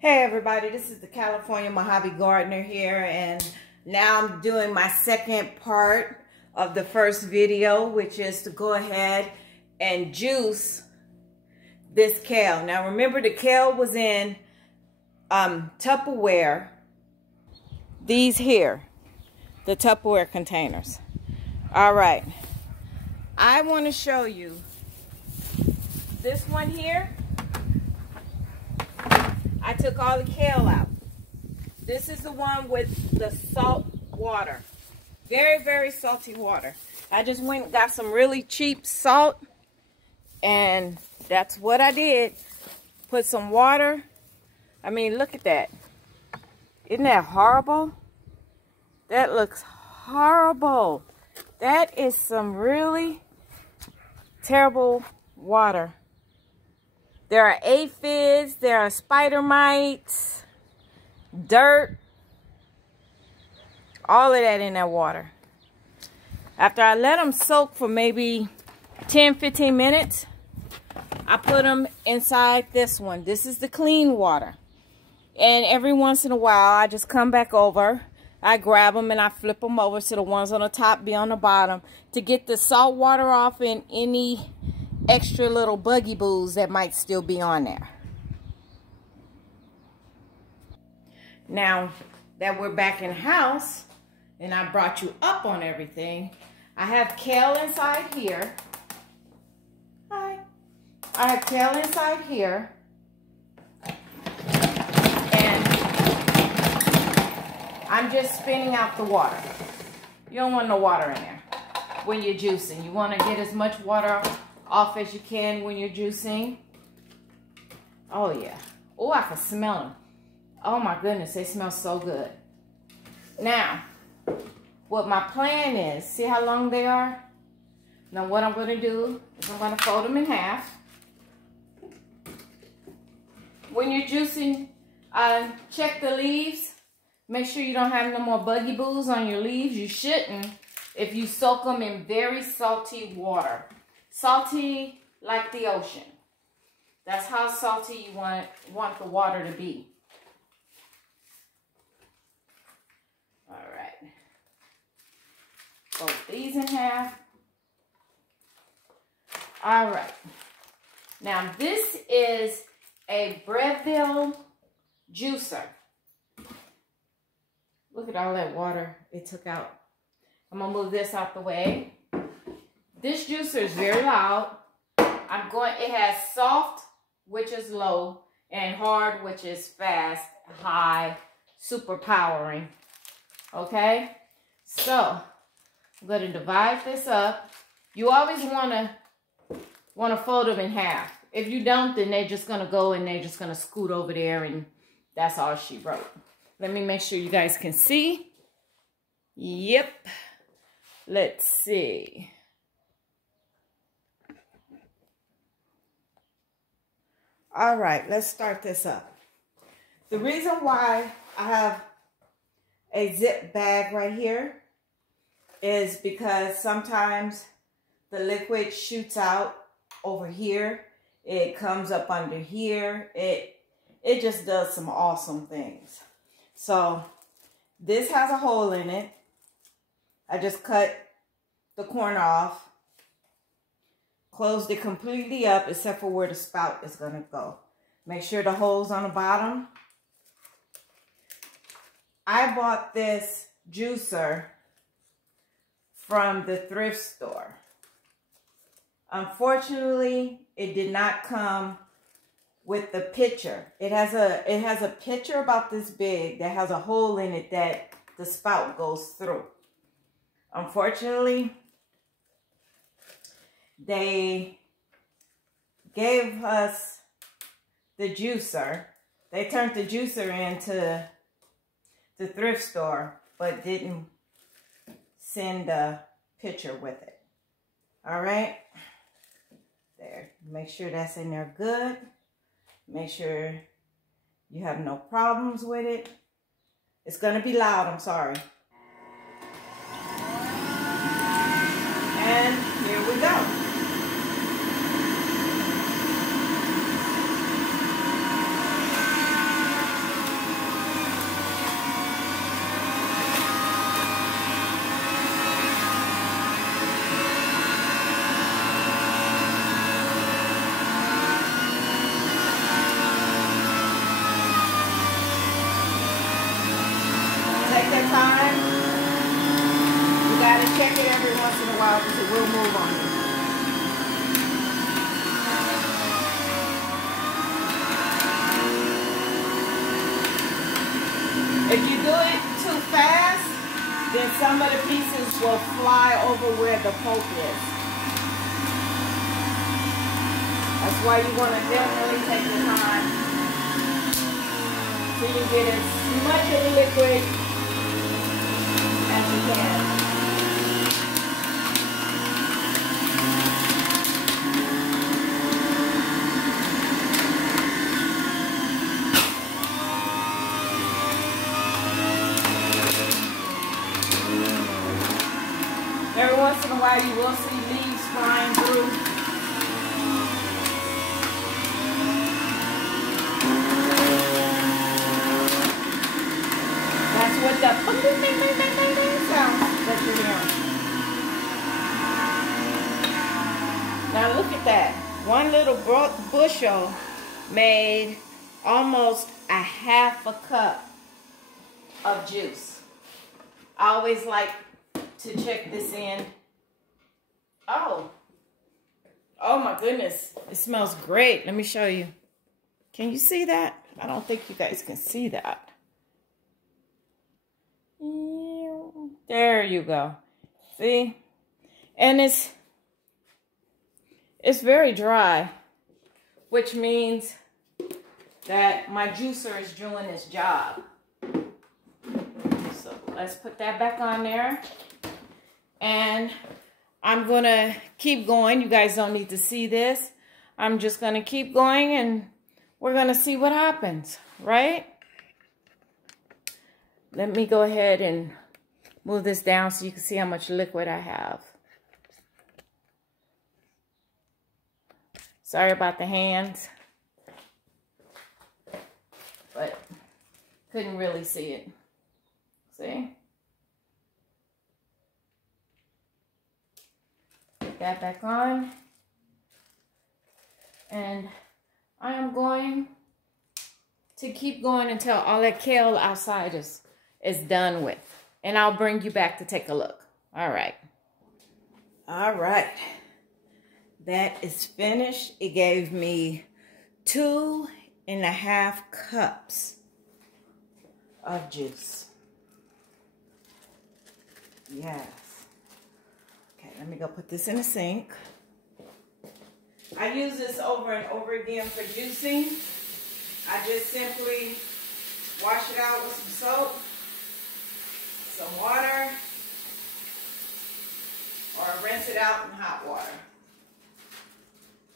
Hey everybody, this is the California Mojave Gardener here, and now I'm doing my second part of the first video, which is to go ahead and juice this kale. Now remember, the kale was in Tupperware. These here, the Tupperware containers. All right, I want to show you this one here. I took all the kale out. This is the one with the salt water. Very, very salty water. I just went and got some really cheap salt, and that's what I did. Put some water. I mean, look at that. Isn't that horrible? That looks horrible. That is some really terrible water. There are aphids, there are spider mites, dirt, all of that in that water. After I let them soak for maybe 10-15 minutes, I put them inside this one. This is the clean water. And every once in a while, I just come back over. I grab them and I flip them over so the ones on the top be on the bottom to get the salt water off and any extra little buggy boos that might still be on there. Now that we're back in house and I brought you up on everything, I have kale inside here. Hi. I have kale inside here. And I'm just spinning out the water. You don't want no water in there when you're juicing. You want to get as much water off as you can when you're juicing. Oh yeah. Oh, I can smell them. Oh my goodness, they smell so good. Now, what my plan is, see how long they are? Now what I'm going to do is I'm going to fold them in half. When you're juicing, check the leaves. Make sure you don't have no more buggy boos on your leaves. You shouldn't if you soak them in very salty water. Salty like the ocean. That's how salty you want the water to be. All right. Fold these in half. All right. Now this is a Breville juicer. Look at all that water it took out. I'm gonna move this out the way. This juicer is very loud. It has soft, which is low, and hard, which is fast, high, super powering. Okay? So, I'm going to divide this up. You always want to fold them in half. If you don't, then they're just going to go and they're just going to scoot over there, and that's all she wrote. Let me make sure you guys can see. Yep. Let's see. All right, let's start this up. The reason why I have a zip bag right here is because sometimes the liquid shoots out over here. It comes up under here. It just does some awesome things. So this has a hole in it. I just cut the corner off. Closed it completely up except for where the spout is going to go. Make sure the hole's on the bottom. I bought this juicer from the thrift store. Unfortunately, it did not come with the pitcher. It has a pitcher about this big that has a hole in it that the spout goes through. Unfortunately, they gave us the juicer. They turned the juicer into the thrift store, but didn't send a pitcher with it. All right. There. Make sure that's in there good. Make sure you have no problems with it. It's going to be loud. I'm sorry. And here we go. once in a while because it will move on you. If you do it too fast, then some of the pieces will fly over where the poke is. That's why you want to definitely take your time so you get as much of the liquid as you can. Every once in a while you will see leaves flying through. That's what the sound that you're hearing. Now look at that. One little bushel made almost a half a cup of juice. I always like to check this in. Oh my goodness, it smells great. Let me show you. Can you see that? I don't think you guys can see that. There you go. See? And it's very dry, which means that my juicer is doing its job. So let's put that back on there. And I'm going to keep going. You guys don't need to see this. I'm just going to keep going and we're going to see what happens, right? Let me go ahead and move this down so you can see how much liquid I have. Sorry about the hands, but couldn't really see it. See? Put that back on. And I am going to keep going until all that kale outside is done with. And I'll bring you back to take a look. All right. All right. That is finished. It gave me 2.5 cups of juice. Yes. Okay, let me go put this in the sink. I use this over and over again for juicing. I just simply wash it out with some soap, some water, or rinse it out in hot water.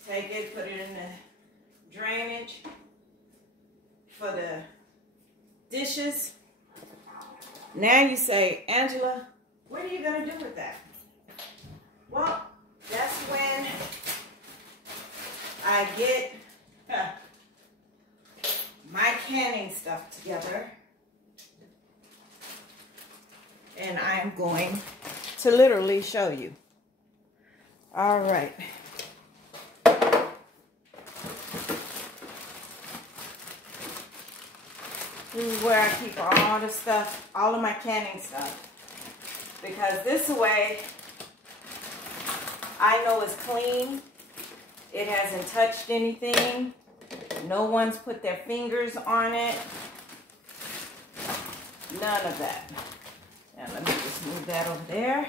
Take it, put it in the drainage for the dishes. Now you say, Angela, what are you going to do with that? Well, that's when I get my canning stuff together. And I am going to literally show you. All right. This is where I keep all the stuff, all of my canning stuff. Because this way, I know it's clean. It hasn't touched anything. No one's put their fingers on it. None of that. Now let me just move that over there.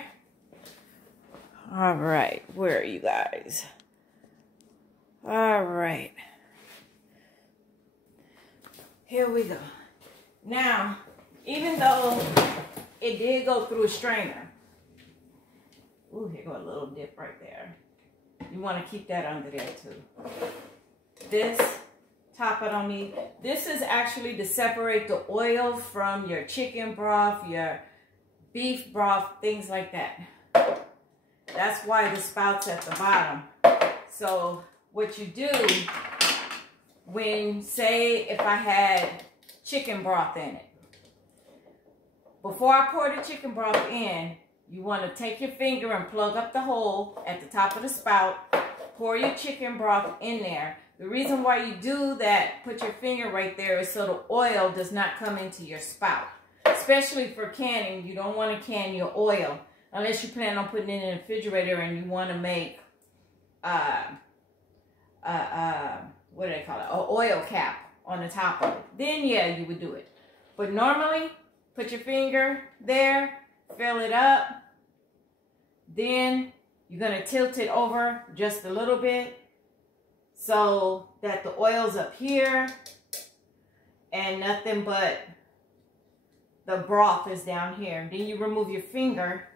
All right, where are you guys? All right. Here we go. Now, even though it did go through a strainer. Ooh, here go a little dip right there. You want to keep that under there too. This top it on me. This is actually to separate the oil from your chicken broth, your beef broth, things like that. That's why the spout's at the bottom. So what you do when, say, if I had chicken broth in it, before I pour the chicken broth in, you want to take your finger and plug up the hole at the top of the spout, pour your chicken broth in there. The reason why you do that, put your finger right there, is so the oil does not come into your spout. Especially for canning, you don't want to can your oil Unless you plan on putting it in the refrigerator and you want to make, what do they call it? An oil cap on the top of it. Then yeah, you would do it. But normally, put your finger there, fill it up. Then you're going to tilt it over just a little bit so that the oil's up here and nothing but the broth is down here. Then you remove your finger,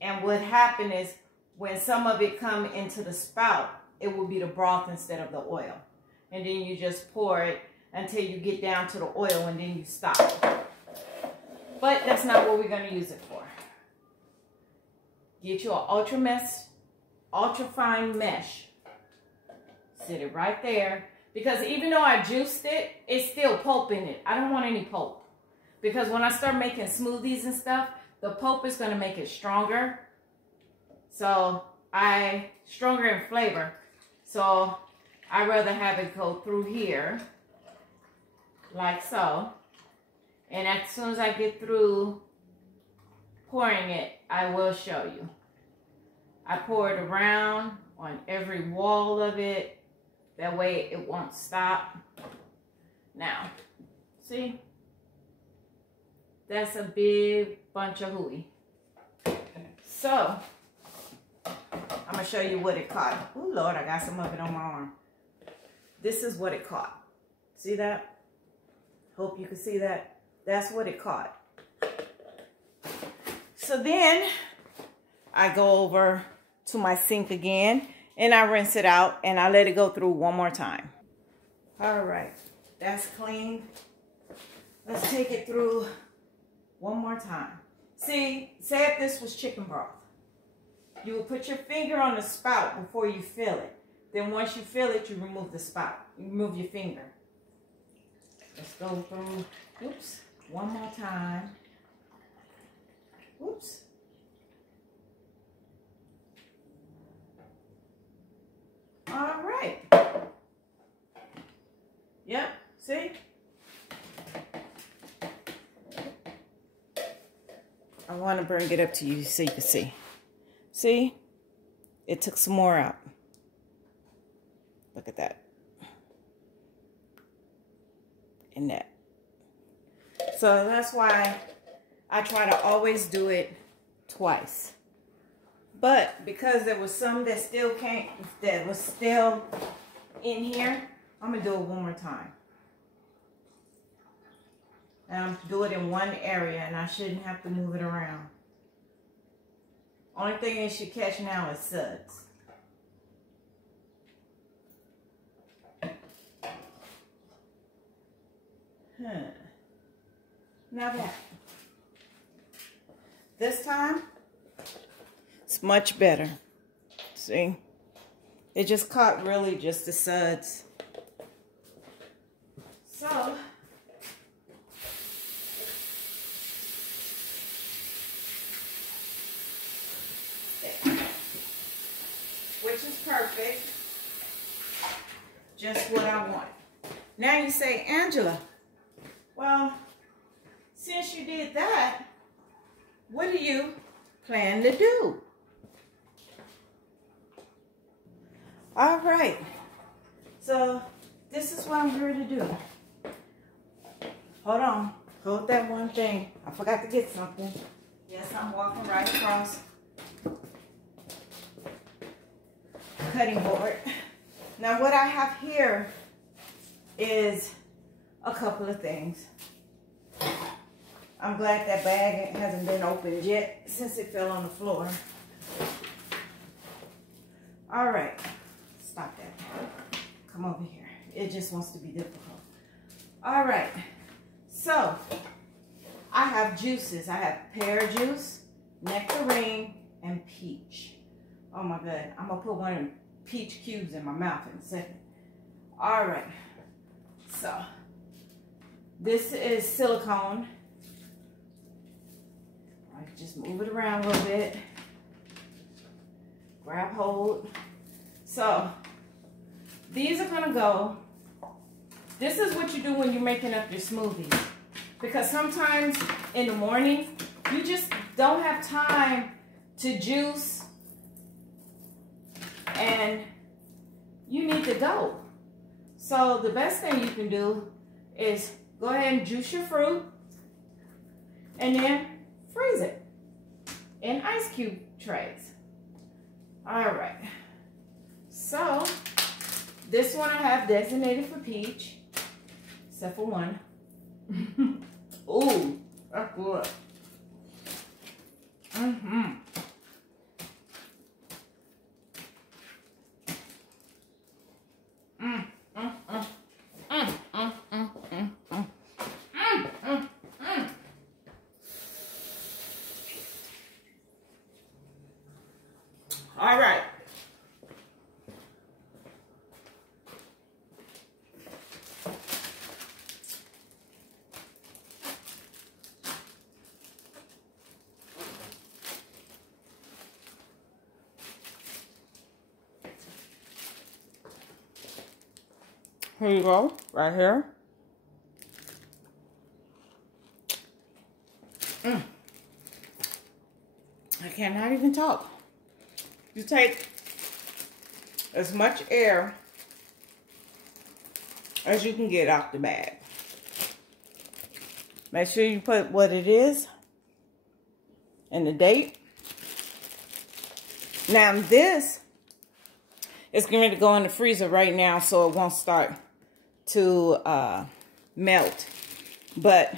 and what happened is when some of it come into the spout, it will be the broth instead of the oil. And then you just pour it until you get down to the oil, and then you stop. But that's not what we're going to use it for. Get you an ultra fine mesh. Sit it right there. Because even though I juiced it, it's still pulp in it. I don't want any pulp. Because when I start making smoothies and stuff, the pulp is going to make it stronger. So, stronger in flavor. So, I'd rather have it go through here. Like so. And as soon as I get through pouring it, I will show you. I pour it around on every wall of it. That way it won't stop. Now, see? That's a big bunch of hooey. So, I'm going to show you what it caught. Oh, Lord, I got some of it on my arm. This is what it caught. See that? Hope you can see that. That's what it caught. So then, I go over to my sink again, and I rinse it out, and I let it go through one more time. All right, that's clean. Let's take it through one more time. See, say if this was chicken broth. You would put your finger on the spout before you fill it. Then once you fill it, you remove the spout. You remove your finger. Let's go through, oops, one more time. Oops. All right. Yep, see? I want to bring it up to you so you can see. See? It took some more out. Look at that. And that. So that's why I try to always do it twice. But because there was some that was still in here, I'm going to do it one more time. And I'm do it in one area, and I shouldn't have to move it around. Only thing it should catch now is suds. Now that. This time, it's much better. See? It just caught really just the suds. So, which is perfect. Just what I want. Now you say, Angela, well, since you did that, what do you plan to do? All right. So, this is what I'm here to do. Hold on. Hold that one thing. I forgot to get something. Yes, I'm walking right across. Cutting board. Now, what I have here is a couple of things. I'm glad that bag hasn't been opened yet since it fell on the floor. All right. Stop that. Come over here. It just wants to be difficult. All right. So, I have juices. I have pear juice, nectarine, and peach. Oh my God. I'm going to put one of them peach cubes in my mouth in a second. All right. So, this is silicone. I just move it around a little bit. Grab hold. So, these are going to go. This is what you do when you're making up your smoothies. Because sometimes in the morning, you just don't have time to juice, and you need to go. So the best thing you can do is go ahead and juice your fruit and then freeze it in ice cube trays. All right. So this one I have designated for peach, except for one. Ooh, that's good. Mm-hmm. All right. Here you go, right here. I cannot even talk. You take as much air as you can get out the bag. Make sure you put what it is and the date. Now this is going to go in the freezer right now so it won't start to melt. But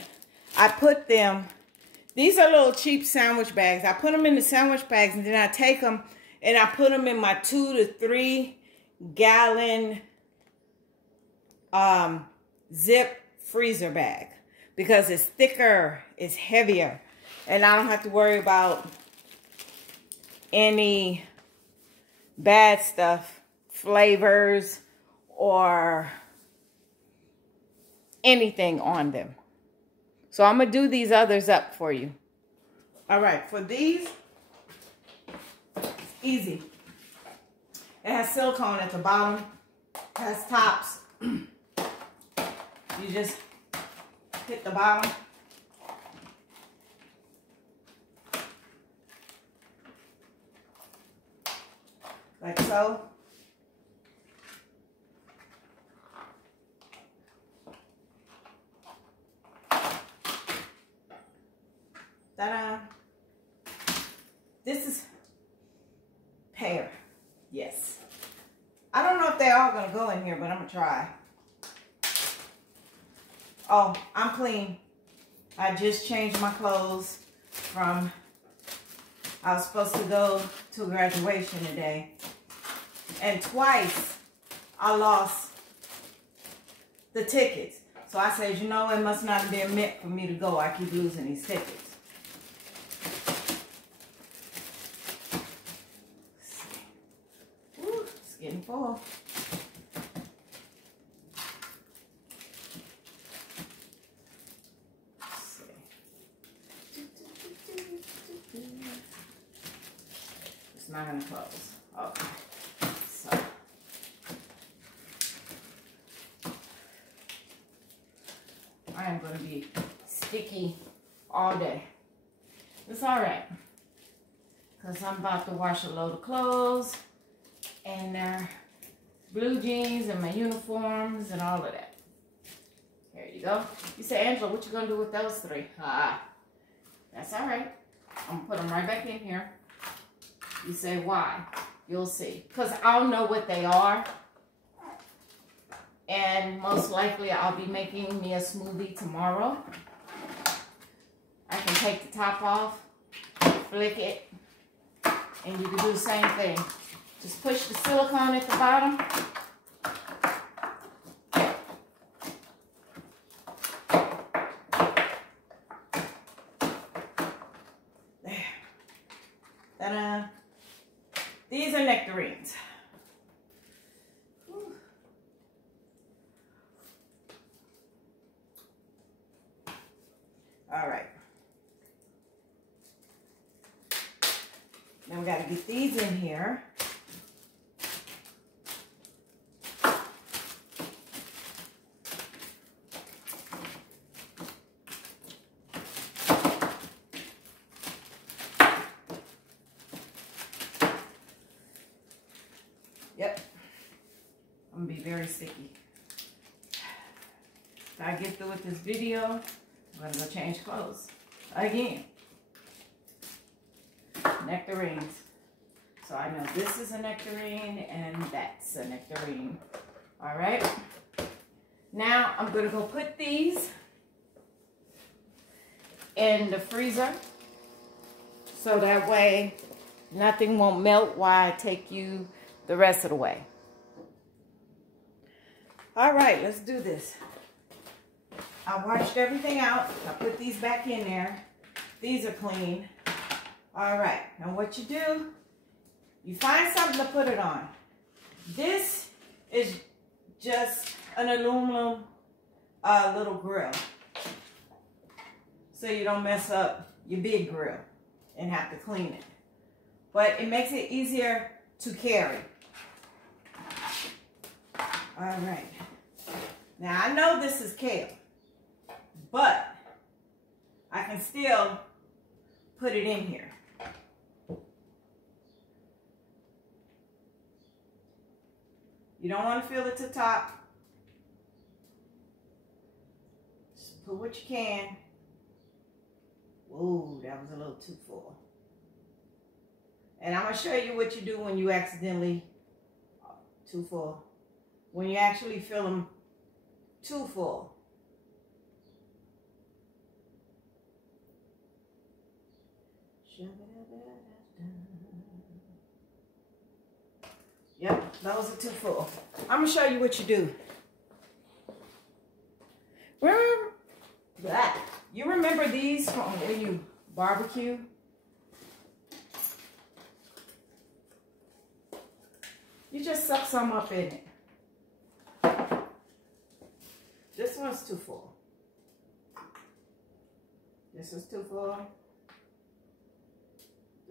I put them, these are little cheap sandwich bags. I put them in the sandwich bags and then I take them and I put them in my 2 to 3 gallon zip freezer bag because it's thicker, it's heavier, and I don't have to worry about any bad stuff, flavors, or anything on them. So I'm going to do these others up for you. All right, for these, it's easy. It has silicone at the bottom, it has tops. You just hit the bottom. Like so. Ta-da! This is pear. Yes. I don't know if they're all going to go in here, but I'm going to try. Oh, I'm clean. I just changed my clothes from, I was supposed to go to a graduation today. And twice I lost the tickets. So I said, you know, it must not have been meant for me to go. I keep losing these tickets. Ooh, it's getting full. It's not going to close. Okay. So. I am going to be sticky all day. It's all right. Because I'm about to wash a load of clothes. And their blue jeans and my uniforms and all of that. Here you go. You say, Angela, what you going to do with those 3? That's all right. I'm going to put them right back in here. You say, why? You'll see. Because I'll know what they are. And most likely I'll be making me a smoothie tomorrow. I can take the top off, flick it, and you can do the same thing. Just push the silicone at the bottom. There. Ta-da. These are nectarines. Whew. All right. Now we got to get these in here. sticky. If I get through with this video, I'm gonna go change clothes again. Nectarines. So I know this is a nectarine and that's a nectarine. All right. Now I'm gonna go put these in the freezer so that way nothing won't melt while I take you the rest of the way. All right, let's do this. I washed everything out. I put these back in there. These are clean. All right, now what you do, you find something to put it on. This is just an aluminum little grill, so you don't mess up your big grill and have to clean it. But it makes it easier to carry. All right. Now I know this is kale, but I can still put it in here. You don't want to fill it to the top. Just put what you can. Whoa, that was a little too full. And I'm going to show you what you do when you accidentally, too full. When you actually fill them too full. Yep, those are too full. I'm going to show you what you do. You remember these from when you barbecue? You just suck some up in it. This one's too full. This is too full.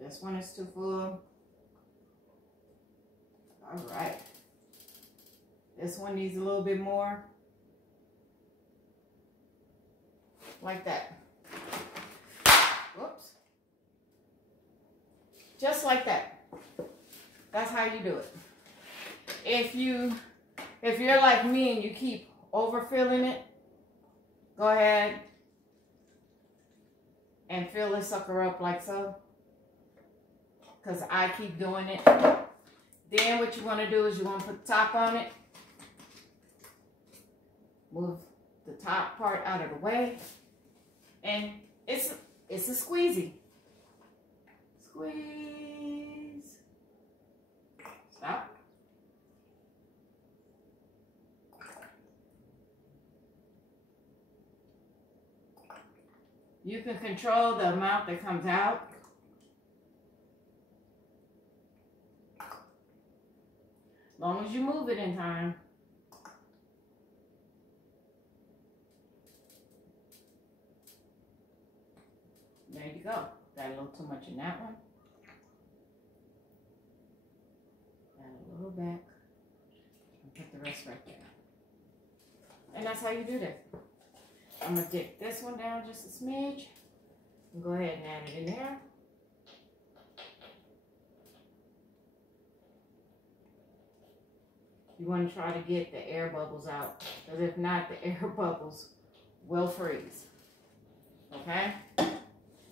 This one is too full. All right. This one needs a little bit more. Like that. Whoops. Just like that. That's how you do it. If you're like me and you keep overfilling it, go ahead and fill this sucker up like so. Because I keep doing it. Then what you want to do is you want to put the top on it. Move the top part out of the way. And it's a squeezy. Squeeze. Stop. You can control the amount that comes out. As long as you move it in time. There you go. Got a little too much in that one. Add a little back. And put the rest right there. And that's how you do that. I'm going to dip this one down just a smidge. And go ahead and add it in there. You want to try to get the air bubbles out. Because if not, the air bubbles will freeze. Okay?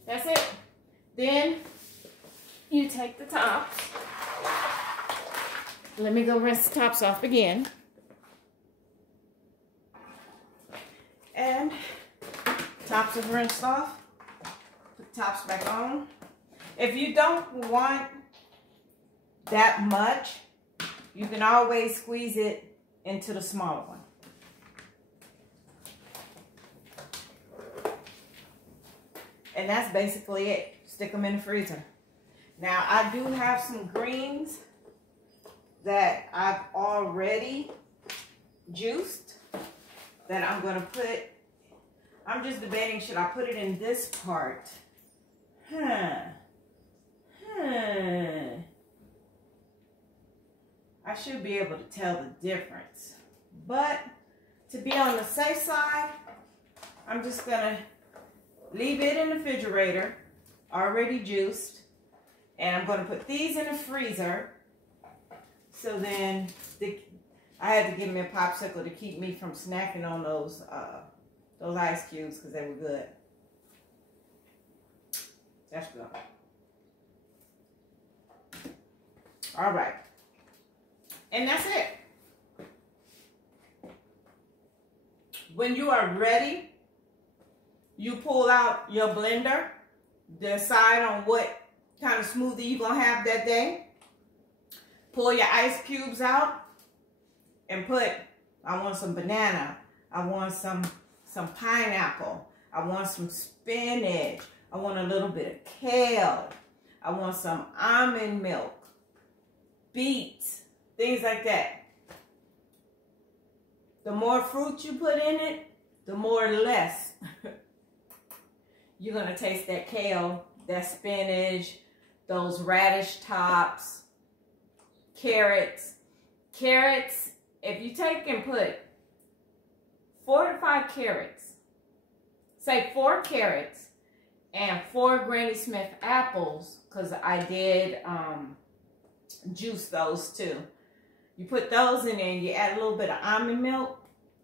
That's it. Then you take the tops. Let me go rinse the tops off again. And tops are rinsed off. Put the tops back on. If you don't want that much, you can always squeeze it into the smaller one. And that's basically it. Stick them in the freezer. Now, I do have some greens that I've already juiced that I'm going to put. I'm just debating, should I put it in this part? I should be able to tell the difference. But to be on the safe side, I'm just going to leave it in the refrigerator, already juiced. And I'm going to put these in the freezer. So then I had to give me a popsicle to keep me from snacking on those ice cubes because they were good. That's good. All right. And that's it. When you are ready, you pull out your blender, decide on what kind of smoothie you're going to have that day. Pull your ice cubes out and put, I want some banana, I want some pineapple, I want some spinach, I want a little bit of kale, I want some almond milk, beets, things like that. The more fruit you put in it, the more or less you're going to taste that kale, that spinach, those radish tops, carrots. Carrots, if you take and put 4 to 5 carrots, say 4 carrots and 4 Granny Smith apples, because I did juice those too. You put those in there and you add a little bit of almond milk.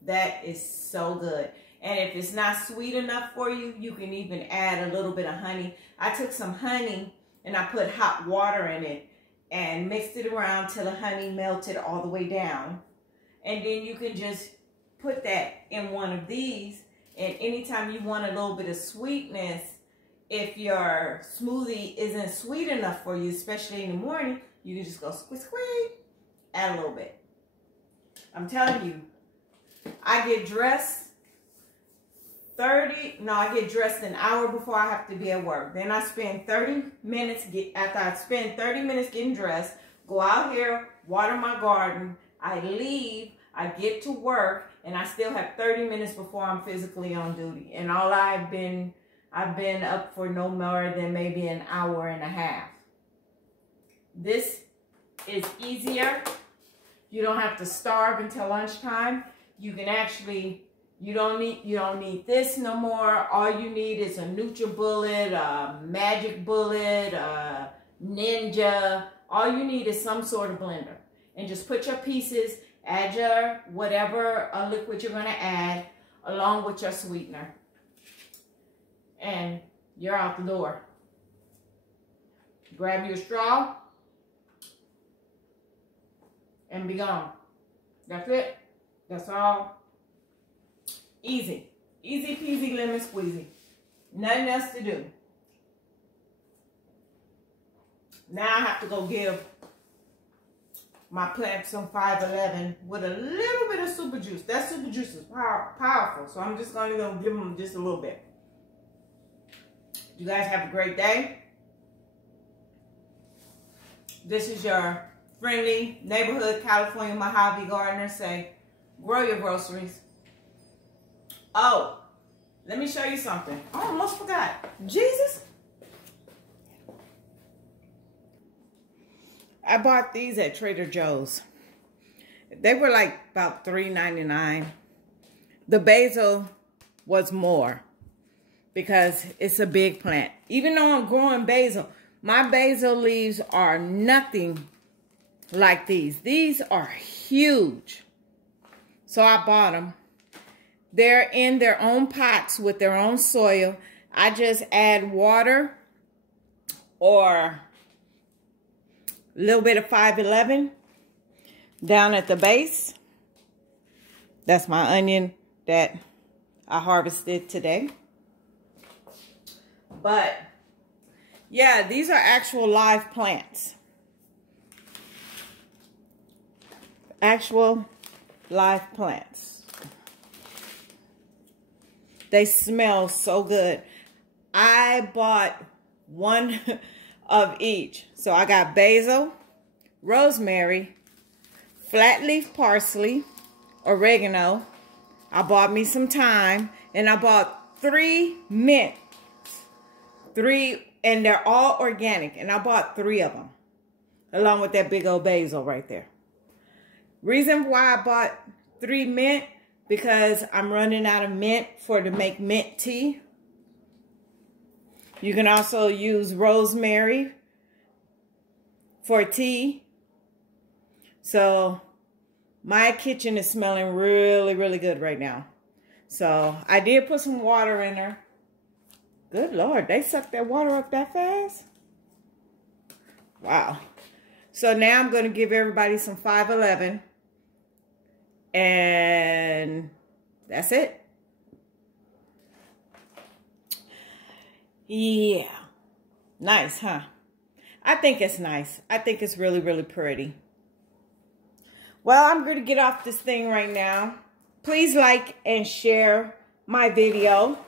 That is so good. And if it's not sweet enough for you, you can even add a little bit of honey. I took some honey and I put hot water in it and mixed it around till the honey melted all the way down. And then you can just put that in one of these. And anytime you want a little bit of sweetness, if your smoothie isn't sweet enough for you, especially in the morning, you can just go squeeze, squeeze, add a little bit. I'm telling you, I get dressed I get dressed an hour before I have to be at work. Then I spend 30 minutes, after I spend 30 minutes getting dressed, go out here, water my garden, I leave, I get to work, and I still have 30 minutes before I'm physically on duty. And all I've been up for no more than maybe an hour and a half. This is easier. You don't have to starve until lunchtime. You can actually, you don't need this no more. All you need is a NutriBullet, a Magic Bullet, a Ninja. All you need is some sort of blender. And just put your pieces, add your whatever liquid you're going to add along with your sweetener. And you're out the door. Grab your straw and be gone. That's it. That's all. Easy. Easy peasy lemon squeezy. Nothing else to do. Now I have to go give my plants some 511 with a little bit of super juice. That super juice is powerful. So I'm just going to go give them just a little bit. You guys have a great day. This is your friendly neighborhood California Mojave gardener. Say, grow your groceries. Oh, let me show you something. I almost forgot. Jesus. I bought these at Trader Joe's. They were like about $3.99. The basil was more because it's a big plant. Even though I'm growing basil, my basil leaves are nothing like these. These are huge. So I bought them. They're in their own pots with their own soil. I just add water or a little bit of 511 down at the base. That's my onion that I harvested today. But yeah, these are actual live plants. Actual live plants. They smell so good. I bought one of each. So I got basil, rosemary, flat leaf parsley, oregano. I bought me some thyme, and I bought 3 mints. 3, and they're all organic, and I bought 3 of them, along with that big old basil right there. Reason why I bought 3 mint, because I'm running out of mint to make mint tea. You can also use rosemary for tea. So My kitchen is smelling really, really good right now. So I did put some water in there. Good Lord, they sucked that water up that fast? Wow. So now I'm going to give everybody some 511. And that's it. Yeah. Nice, huh? I think it's nice. I think it's really, really pretty. Well, I'm going to get off this thing right now. Please like and share my video.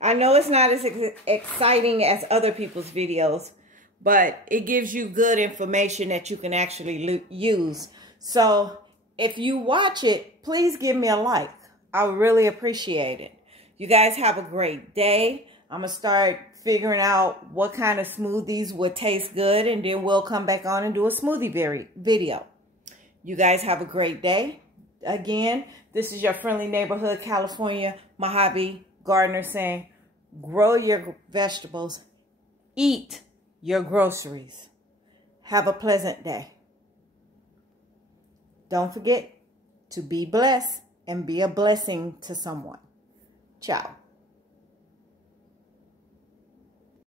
I know it's not as exciting as other people's videos, but it gives you good information that you can actually use. So if you watch it, please give me a like. I would really appreciate it. You guys have a great day. I'm going to start figuring out what kind of smoothies would taste good, and then we'll come back on and do a smoothie video. You guys have a great day. Again, this is your friendly neighborhood California Mojave gardener saying, grow your vegetables, eat your groceries. Have a pleasant day. Don't forget to be blessed and be a blessing to someone. Ciao.